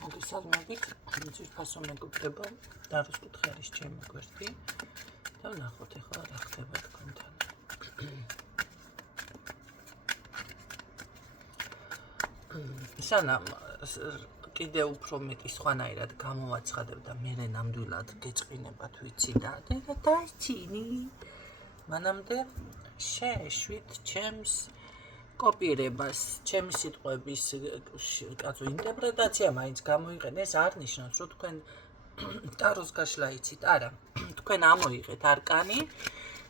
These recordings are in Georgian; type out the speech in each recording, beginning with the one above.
მოგესალმებით, ძირფასო მეგობრებო, დაროს კუთხე არის ჩემი გვერდი და ვნახოთ ახლა რა ხდება თქვენთან. სანამ კიდევ უფრო მეტი სხვანაირად გამოვაცხადებ და მე ნამდვილად გეწყინებათ ვიცი და დაიცინი. მანამდე შეეშვით ჩემს კოპირებას, ჩემი სიტყვების კაცო ინტერპრეტაცია მაინც გამოიყენეს, არ ნიშნავს, რომ თქვენ ტაროს გაშლა იცით, არა. თქვენ ამოიღეთ არკანი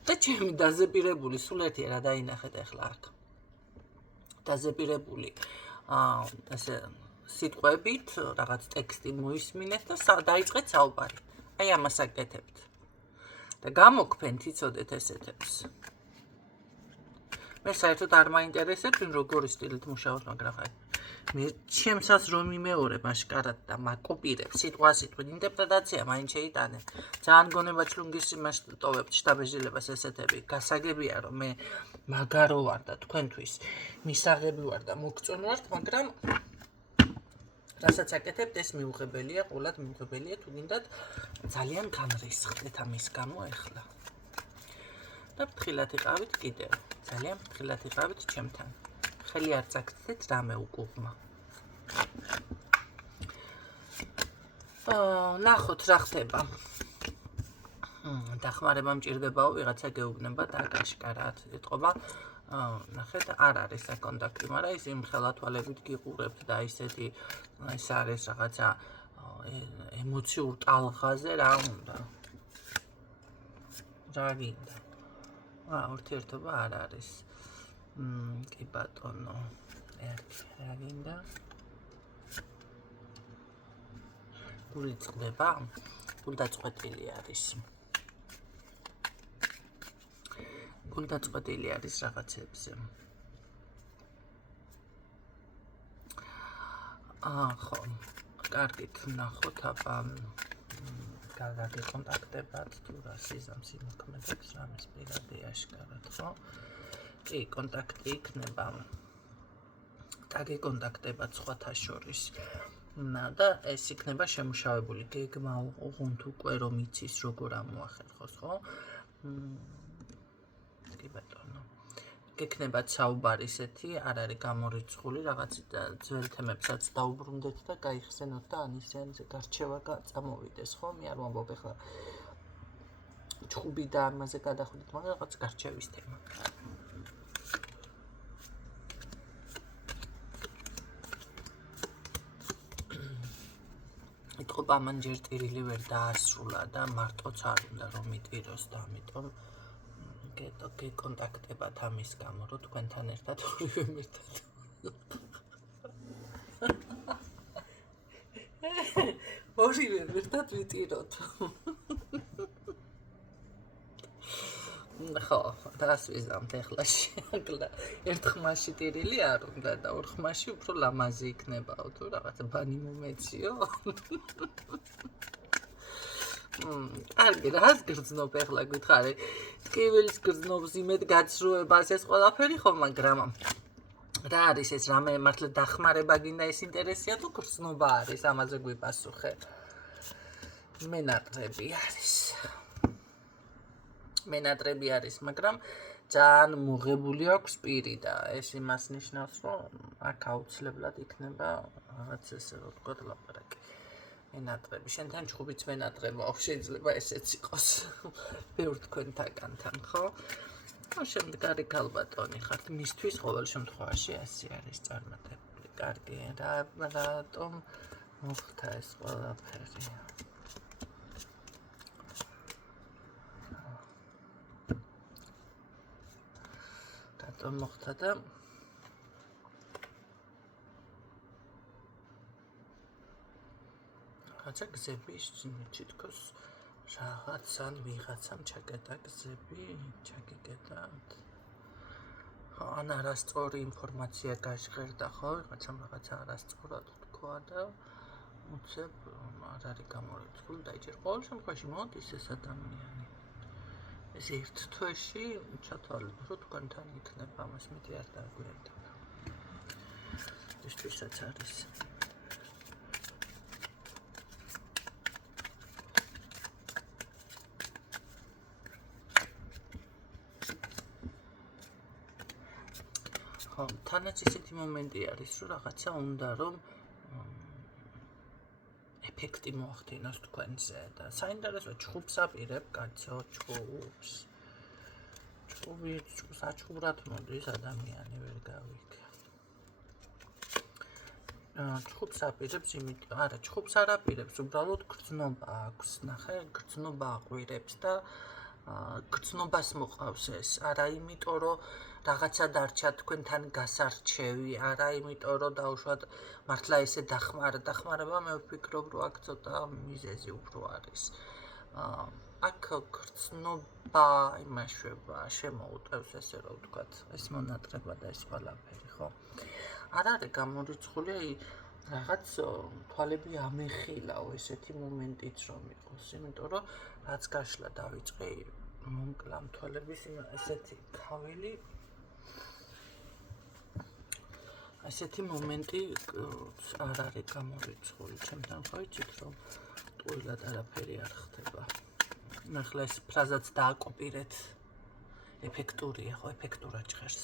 და ჩემი დაზეპირებული სულ ერთია რა დაინახეთ ახლა აქ. დაზეპირებული ასე სიტყვებით რაღაც ტექსტი მოისმინეთ და დაიწყეთ საუბარი. აი ამას აკეთებთ. და გამოგფენთ იცოდეთ ესეთებს. მე საერთოდ არ მაინტერესებს ვინ როგორი სტილით მუშაობს, მაგრამ აი მე ჩემსაც რომ იმეორებ აშკარად და მაკოპირებ სიტყვასიტყვით ინტერპრეტაცია მაინც შეიტანე. ძალიან გონება ჩლუნგის იმას ტოვებთ შტაბეჟილებას ესეთები. გასაგებია რომ მე მაგარო ვარ და თქვენთვის მისაღები ვარ და მოგწონ ვარ, მაგრამ რასაც აკეთებთ ეს მიუღებელია, ყოლად მიუღებელია თუ გინდათ ძალიან განრისხდეთ ამის გამო ახლა. და ფრთხილად იყავით კიდევ. ძალიან ფრთხილად იყავით ჩემთან. ხელი არ წაგდეთ რამე უკუღმა. ნახოთ რა ხდება. დახმარება მჭირდებაო, ვიღაცა გეუბნება და აკაშკარად ეთყობა. ნახეთ, არ არის საკონტაქტი, მაგრამ ის იმ ხელათვალებით გიყურებთ და ისეთი ეს არის რაღაცა ემოციურ ტალღაზე რა უნდა. რა გინდა. ურთიერთობა არ არის. კი ბატონო. რა გინდა? გული წყდება? გულდაწყვეტილი არის. გულდაწყვეტილი არის რაღაცებზე. ხო. კარგით, ნახოთ აბა გაგეკონტაქტებათ თუ რა სიზამს იმოქმედებს რამის პირადი აშკარად, ხო? კი, კონტაქტი იქნება. დაგეკონტაქტებათ სხვათა შორის. და ეს იქნება შემუშავებული გეგმა უღუნთ უკვე რომ იცის როგორ ამოახერხოს, ხო? კი ბატონო. გექნებათ საუბარი ისეთი, არ არის გამორიცხული, რაღაც ძველ თემებსაც დაუბრუნდეთ და გაიხსენოთ და ანისიანზე გარჩევა წამოვიდეს, ხო? მე არ ვამბობ ახლა ჩხუბი და ამაზე გადახვიდეთ, მაგრამ რაღაც გარჩევის თემა. ეთყობა მან ჯერ ტირილი ვერ დაასრულა და მარტოც არ უნდა რომ იტიროს და ამიტომ გეკონტაქტებათ ამის გამო, რომ თქვენთან ერთად ორივე ერთად. ორივე ერთად ვიტიროთ. ხო, რას ვიზამთ ახლა შეაგლა. ერთ ხმაში ტირილი არ უნდა და ორ ხმაში უფრო ლამაზი იქნებაო თუ რაღაცა ბანი მომეციო. კარგი, რას გრძნობ ახლა გითხარი? ტკივილის გრძნობს იმედ გაცრუებას ეს ყველაფერი ხო, მაგრამ რა არის ეს რამე მართლა დახმარება გინდა ეს ინტერესია თუ გრძნობა არის, ამაზე გვიპასუხე. მენატრები არის, მაგრამ ძალიან მოღებული აქვს პირი და ეს იმას ნიშნავს, რომ აქ აუცილებლად იქნება რაღაც ესე რომ ვთქვათ ლაპარაკი. მენატრები, შენთან ჩხუბიც მენატრება, შეიძლება ესეც იყოს. ბევრ თქვენთაგანთან, ხო? შემდგარი ქალბატონი ხართ, მისთვის ყოველ შემთხვევაში ასე არის წარმატებული. კარგი, რატომ მოხდა ეს ყველაფერი? რატომ მოხდა და რაღაცა გზების თითქოს რაღაცან ვიღაცამ ჩაკეტა გზები, ჩაგიგედათ. ან არასწორი ინფორმაცია გაჟღერდა, ხო? ვიღაცამ რაღაცა არასწორად თქვა და უცებ არ არის გამორიცხული დაიჭირა. ყოველ შემთხვევაში მოდის ეს ადამიანი. ეს ერთ თვეში ჩათვალეთ, რომ თქვენთან იქნება, ამას მეტი არ დაგვიანდება. ისთვისაც არის. ხო, თანაც ისეთი მომენტი არის, რომ რაღაცა უნდა რომ ეფექტი მოახდინოს თქვენზე და საინტერესო ჩხუბს აპირებ, კაცო, ჩხუბს. ჩხუბს აჩხუბრად მოდის ადამიანი ვერ გავიქე. ჩხუბს აპირებს, იმიტომ არა, ჩხუბს არ აპირებს, უბრალოდ გრძნობა აქვს, ნახე, გრძნობა აყვირებს და გრძნობას მოყავს ეს, არა იმიტომ რომ რაღაცა დარჩა თქვენთან გასარჩევი, არა იმიტომ რომ დაუშვათ მართლა ესე დახმარება, მე ვფიქრობ რომ აქ ცოტა მიზეზი უფრო არის. აქ გრძნობა იმაშვება, შემოუტევს ესე რომ ვთქვათ, ეს მონატრება და ეს ყველაფერი, ხო? არ არის გამორიცხული რაღაც თვალები ამეხილაო ესეთი მომენტიც რომ იყოს, იმიტომ რომ რაც გაშლა დავიწყე მომკლა თვალების ესეთი ქაველი ესეთი მომენტი არ არის გამორიცხული ჩემთან ხო იცით რომ ტყუილად არაფერი არ ხდება. ნახლა ეს ფრაზაც დააკოპირეთ ეფექტურია ხო ეფექტურად ჭხერს.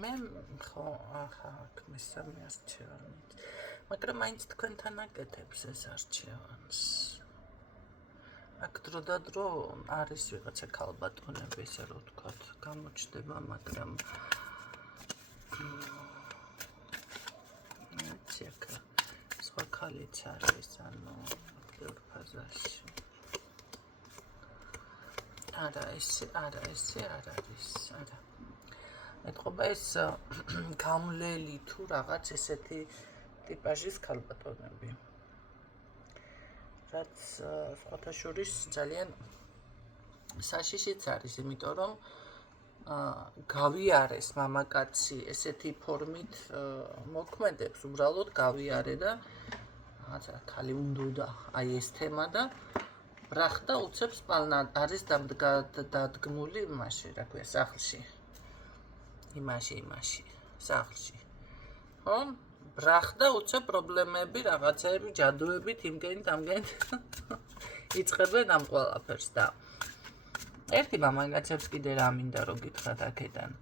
მე ხო აქ მესამე არჩევანი მაგრამ მაინც თქვენთან აკეთებს ეს არჩევანს. აქ დრო და დრო არის ვიღაცა ქალბატონები ესე რომ ვთქვათ გამოჩნდება მაგრამ ცეკ სხვა ქალიც არის ანუ აქტიურ ფაზაში. არა ეს არ არის არა ეთყობა ეს გამლელი თუ რაღაც ესეთი ტიპაჟის ქალბატონები რაც სხვათა შორის ძალიან საშიშიც არის იმიტომ რომ გავიარეს მამაკაცი ესეთი ფორმით მოქმედებს უბრალოდ გავიარე და რაღაცა ქალი უნდა აი ეს თემა და ბრახდა უცებს პალნა არის დადგმული იმაში რა ქვია სახლში იმაში სახლში ხო ბრახდა უცებ პრობლემები რაღაცები ჯადოებით იმგენით ამგენით იწყებენ ამ ყველაფერს და ერთი მამაკაცებს კიდე რა მინდა რომ გითხრათ აქედან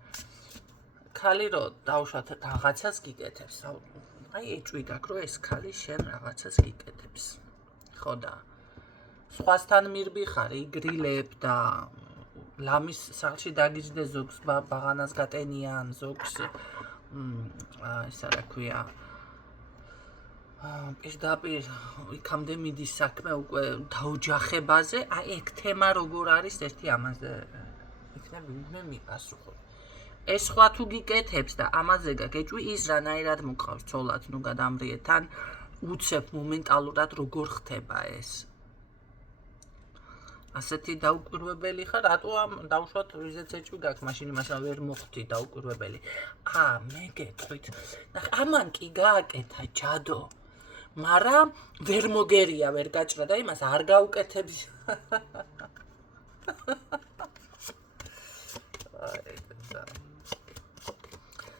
ქალი რო დავუშვათ რაღაცას გიკეთებს აი ეჭვიდაქ რომ ეს ქალი შენ რაღაცას გიკეთებს ხო და სხვასთან მირბიხარ იგრილებ და ლამის სახლში დაგიჯდე ზოგს ბაღანას გატენიან ზოგს ესა რა ქვია პირდაპირ იქამდე მიდის საქმე უკვე დაოჯახებაზე აი ეგ თემა როგორ არის ერთი ამაზე იქნებ მე მიპასუხო ეს სხვა თუ გიკეთებს და ამაზე გაგეჭვი ის რანაირად მოყავს ცოლად ნუ გადამრიეთან უცებ მომენტალურად როგორ ხდება ეს ასეთი დაუკვირვებელი ხარ რატო ამ დავუშვათ ვიზეც ეჭვი გაქვს მაშინ იმასა ვერ მოხვდი დაუკვირვებელი მე გეტყვით ნახე ამან კი გააკეთა ჯადო მაგრამ ვერ მოგერია ვერ გაჭრა და იმას არ გაუკეთებს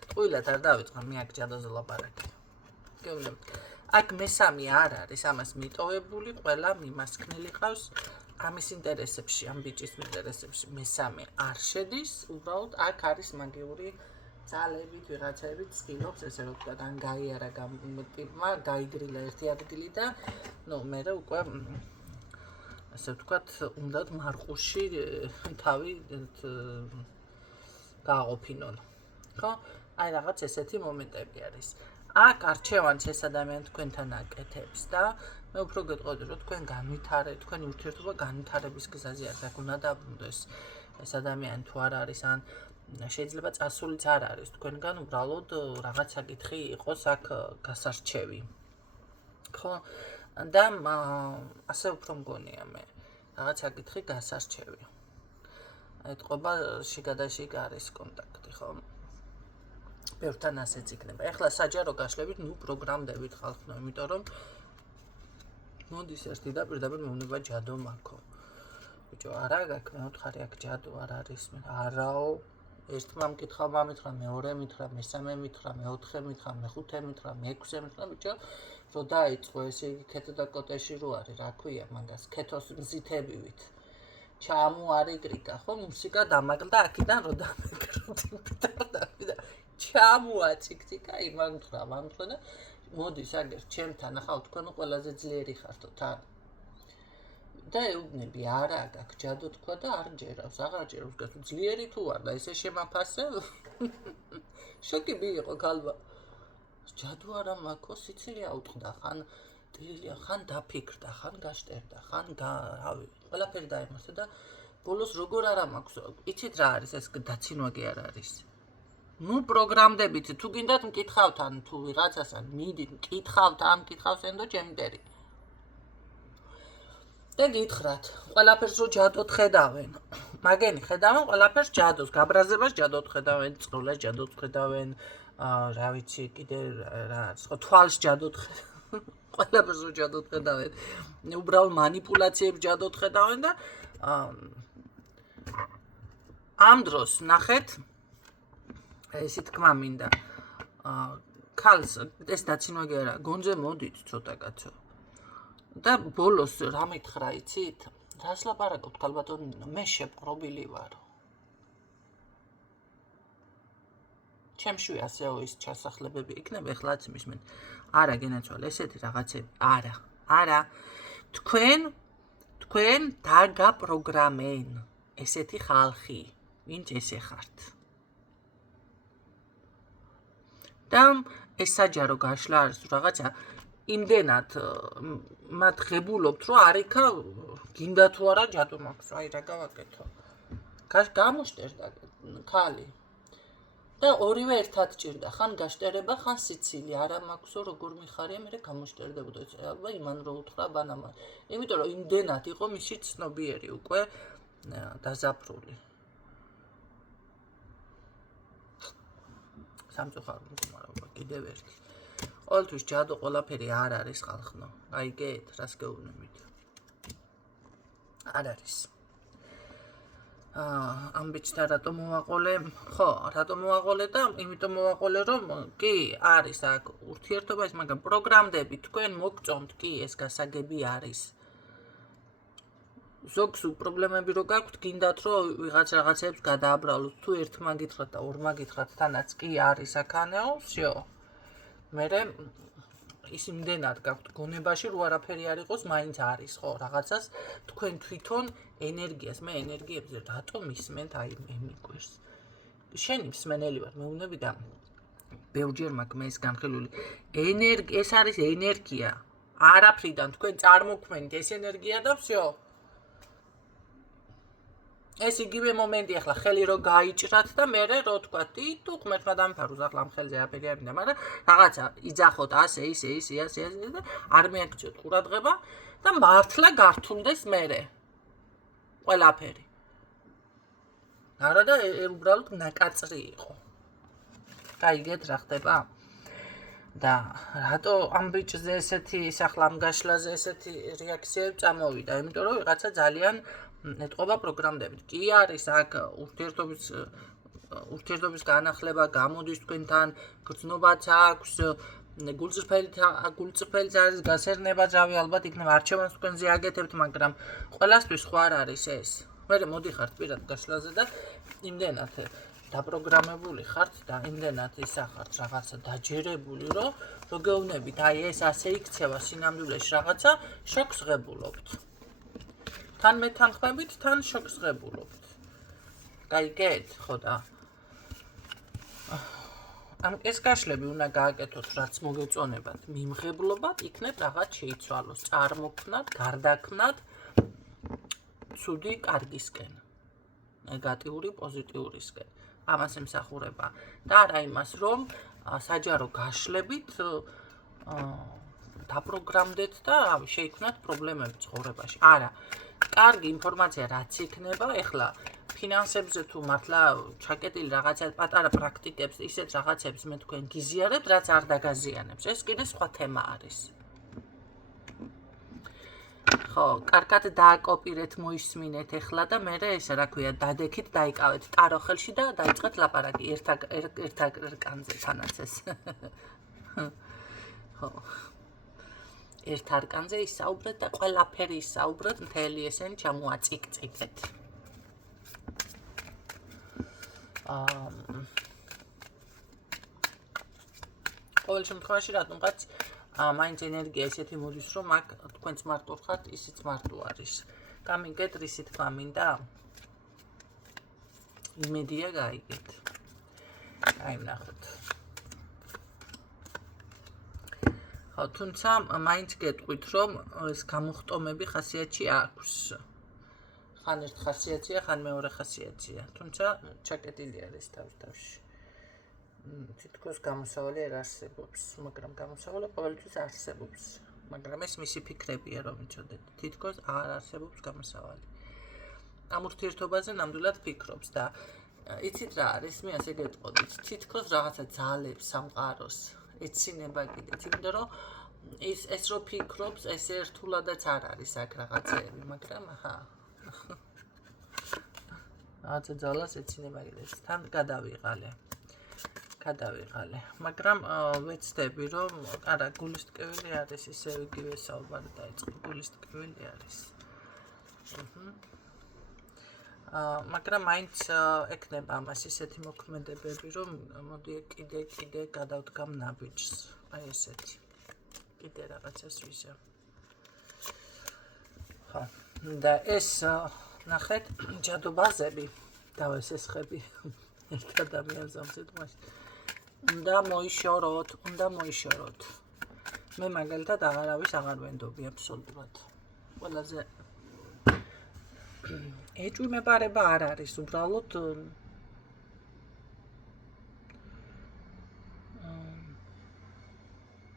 ტყუილად არ დავიწყო მე აქ ჯადოზე ლაპარაკი გეუბნები აქ მესამე არ არის ამას მიტოვებული ყველა მიმასკნელი ყავს ამის ინტერესებში ამ ბიჭის ინტერესებში მესამე არ შედის უბრალოდ აქ არის მაგიური ძალებით ვიღაცებით ცდილობს ესე რომ თქვა ან გაიარა ტიპმა გაიგრილა ერთი ადგილი და ნუ მე უკვე ასე ვთქვათ უნდათ მარყუში თავი გააყოფინონ ხო აი რაღაც ესეთი მომენტები არის აქ არჩევანს ეს ადამიანი თქვენთან აკეთებს და მე უფრო გეტყოდი რომ თქვენ განვითარეთ თქვენი ურთიერთობა განვითარების გზაზე არის აქ უნდა დაბრუნდეს ეს ადამიანი თუ არ არის ან შეიძლება წასულიც არ არის თქვენგან უბრალოდ რაღაც საკითხი იყოს აქ გასარჩევი ხო და ასე უფრო მგონია მე რაღაც საკითხი გასარჩევი ეთყობა შიგადაშიგ არის კონტაქტი ხო ბევრთან ასეც იქნება ეხლა საჯარო გაშლებით ნუ პროგრამდებით ხალხო იმიტომ რომ მოდის ერთი და პირდაპირ მეუბნება ჯადო მაქო ბიჭო არა გაქვს მეოთხარი აქ ჯადო არ არის მე არაო ერთმა მკითხა მომითხრა მეორე მითხრა მესამე მითხრა მეოთხე მითხრა მეხუთე მითხრა მეექვსე მითხრა ბიჭო რო დაიწყო ესე იგი ქეთო და კოტეში რო არის, რა ქვია მაგას, ქეთოს მზითებივით. ჩამოარიგრიდა, ხო, მუსიკა დამაგდა აქიდან რო დამეგროდა. ჩამოაწიქციკა იმანთხრა და მოდის აგერ ჩემთან ახლა თქვენ ყველაზე ძლიერი ხართო თან. და ეუბნები არა გაქვს ჯადო თქვა და არ ჯერავს, აღარ ჯერავს, გასულ ძლიერი თუ არ და ესე შემაფასებ. შოკი მიიღო ქალბა. ჯადო არა მაქო, სიცილია უტყდა, ხან ტირილია, ხან დაფიქრდა, ხან გაშტერდა, ხან რავი, ყველაფერი დაემასა და ბოლოს როგორ არა მაქვს, იცით რა არის ეს დაცინვა კი არ არის. ნუ პროგრამდებით, თუ გინდათ მკითხავთ ან თუ ვიღაცასთან მიდით, მკითხავთ, ამ მკითხავს ენდო ჩემდერი. და გითხრათ, ყველაფერს რო ჯადოთ ხედავენ. მაგენი ხედავენ ყველაფერს ჯადოს, გაბრაზებას ჯადოთ ხედავენ, წყლებს ჯადოთ ხედავენ, რა ვიცი, კიდე რა არის, ხო, თვალს ჯადოთ ხედავენ. ყველაფერს რო ჯადოთ ხედავენ. უბრალოდ მანიპულაციებს ჯადოთ ხედავენ და ამ დროს ნახეთ ესე თქმა მინდა. ქალს ეს დაცინვა კი არა, გონზე მოდით ცოტა კაცო. და ბოლოს რა მითხრა იცით? რას ლაპარაკობთ ქალბატონო, მე შეპყრობილი ვარ. ჩემში ასეო ის ჩასახლებები იქნება, ეხლაც მისმენ. არა გენაცვალე, ესეთი რაღაცები, არა. თქვენ დაგაპროგრამენ ესეთი ხალხი, ვინც ესე ხართ. და ეს საჯარო გაშლა არის რაღაცა იმდენად მათ ღებულობთ, რომ არიქა გინდა თუ არა ჯადო მაქვს, აი რა გავაკეთო. გამოშტერდა ქალი. და ორივე ერთად ჭირდა, ხან გაშტერება, ხან სიცილი, არა მაქვსო როგორ მიხარია, მე გამოშტერდებოდა, ალბათ იმან რო უთხრა ბანამა. იმიტომ რომ იმდენად იყო მისი ცნობიერი უკვე დაზაფრული. სამწუხარო მდგომარეობა კიდევ ერთი. ყოველთვის ჯადო ყველაფერი არ არის ხალხნო. გაიგეთ, რას გეუბნებით. არ არის. ამ ბიჭთა რატომ მოვაყოლე? ხო, რატომ მოვაყოლე და იმიტომ მოვაყოლე, რომ კი არის აქ ურთიერთობა ის, მაგრამ პროგრამდები თქვენ მოგწონთ კი ეს გასაგები არის. ზოგს პრობლემები რო გაქვთ, გინდათ რომ ვიღაც რაღაცებს გადააბრალოთ, თუ ერთმა გითხრათ და ორმა გითხრათ, თანაც კი არის აქანეო, всё. მერე ის იმდენად გაქვთ გონებაში, რომ არაფერი არ იყოს, მაინც არის, ხო, რაღაცას თქვენ თვითონ ენერგიას, მე ენერგიებზე რატომ ისმენთ, აი მე მიგვირს. შენი მსმენელი ვარ, მეუბნები და ბევრჯერ მაქვს მე ეს განხილული. ეს არის ენერგია. არაფრიდან თქვენ წარმოქმნით ეს ენერგია და всё. ეს იგივე მომენტი ახლა ხელი რო გაიჭრათ და მე რო თქვა თუ ღმერთმა დამფაროს ახლა ამ ხელზე აფერი არ მინდა, მაგრამ რაღაცა იძახოთ ასე და არ მეაქციოთ ყურადღება და მართლა გართულდეს მერე ყველაფერი. არა და უბრალოდ ნაკაწრი იყო. გაიგეთ რა ხდება? და რატო ამ ბიჭზე ესეთი ახლა ამ გაშლაზე ესეთი რეაქციები წამოვიდა? იმიტომ რომ ვიღაცა ძალიან ეთყობა პროგრამდებით. კი არის აქ ურთიერთობის განახლება, გამოდის თქვენთან, გრძნობაც აქვს, გულწრფელიც არის, გასერნებაც, რავი, ალბათ იქნება არჩევანს თქვენზე აკეთებთ, მაგრამ ყველასთვის ხო არ არის ეს. მერე მოდიხართ პირად გაშლაზე და იმდენად დაპროგრამებული ხართ და იმდენად ისახართ რაღაცა დაჯერებული, რომ გეუბნებით, აი ეს ასე იქცევა სინამდვილეში რაღაცა, შოკს ღებულობთ. თან მეთანხმებით, თან შოკს ღებულობთ. გაიგეთ, ხო და ეს გაშლები უნდა გააკეთოთ, რაც მოგეწონებათ, მიმღებლობად, იქნებ რაღაც შეიცვალოს, წარმოქმნათ, გარდაქმნათ ცუდი კარგისკენ, ნეგატიური პოზიტიურისკენ. ამას ემსახურება და არა იმას, რომ საჯარო გაშლებით დაპროგრამდეთ და შეიქმნათ პრობლემები ცხოვრებაში. არა. კარგი ინფორმაცია რაც იქნება, ეხლა ფინანსებზე თუ მართლა ჩაკეტილი რაღაცა პატარა პრაქტიკებს, ისეთ რაღაცებს მე თქვენ გიზიარებთ, რაც არ დაგაზიანებს. ეს კიდე სხვა თემა არის. ხო, კარგად დააკოპირეთ, მოისმინეთ ეხლა და მე ესე რა ქვია, დადექით, დაიკავეთ ტარო ხელში და დაიწყეთ ლაპარაკი ერთ რკანზე თანაც ეს. ხო. ერთ არკანზე ისაუბრეთ და ყველაფერი ისაუბრეთ, მთელი ესენი ჩამოაწიკწიკეთ. ყოველ შემთხვევაში რატომღაც მაინც ენერგია ესეთი მოდის, რომ აქ თქვენც მარტო ხართ, ისიც მარტო არის. გამიგეთ რისი თქვა მინდა? იმედია გაიგეთ. აი ნახოთ. ხო, თუმცა მაინც გეტყვით, რომ ეს გამოხტომები ხასიათში აქვს. ხან ერთ ხასიათია, ხან მეორე ხასიათია. თუმცა ჩაკეტილი არის თავში. თითქოს გამოსავალი არ არსებობს, მაგრამ გამოსავალი ყოველთვის არსებობს. მაგრამ ეს მისი ფიქრებია, რომ იცოდეთ. თითქოს არ არსებობს გამოსავალი. ამ ურთიერთობაზე ნამდვილად ფიქრობს და იცით რა არის, მე ასე გეტყოდით, თითქოს რაღაცა ძალებს, სამყაროს ეცინება კიდეც, იმიტომ რომ ეს რო ფიქრობს, ეს ერთულადაც არ არის აქ რაღაცეები, მაგრამ აჰა. რაღაცა ძალას ეცინება კიდეც, თან გადავიღალე. მაგრამ ვეცდები, რომ არა, გულის ტკივილი არის, ისე იგივე საუბარი დაიწყო, გულის ტკივილი არის. მაგრამ მაინც ექნება ამას ისეთი მოქმედებები, რომ მოდი კიდე გადავდგამ ნაბიჯს. აი ესეთი. კიდე რაღაცას ვიზამ. ხო, და ეს ნახეთ, ჯადობაზები დავესესხები ერთ ადამიანს ამ სიტყვაში. უნდა მოიშოროთ. მე მაგალითად აღარავის აღარ ვენდობი აბსოლუტურად. ყველაზე ეჭვმეპარება არ არის, უბრალოდ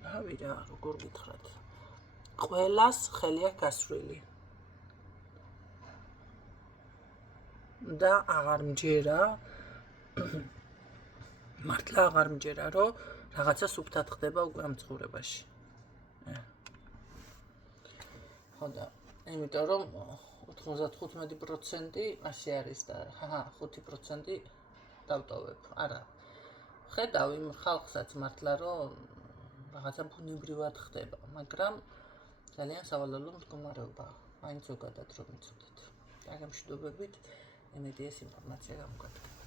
რავი რა, როგორ გითხრათ. ყველას ხელი აქვს გასვლილი. და აღარ მჯერა მართლა აღარ მჯერა, რომ რაღაცა სუფთად ხდება უკვე ამ ცხოვრებაში. ხო და იმიტომ რომ 95% ასე არის და 5% დავტოვებ. არა. ხედავ იმ ხალხსაც მართლა რომ რაღაცა ბუნებრივად ხდება, მაგრამ ძალიან სავალალო მდგომარეობა. მაინც ზოგადად რომ იცოდეთ. დაგემშვიდობებით, იმედია ეს ინფორმაცია გამოგატყდა.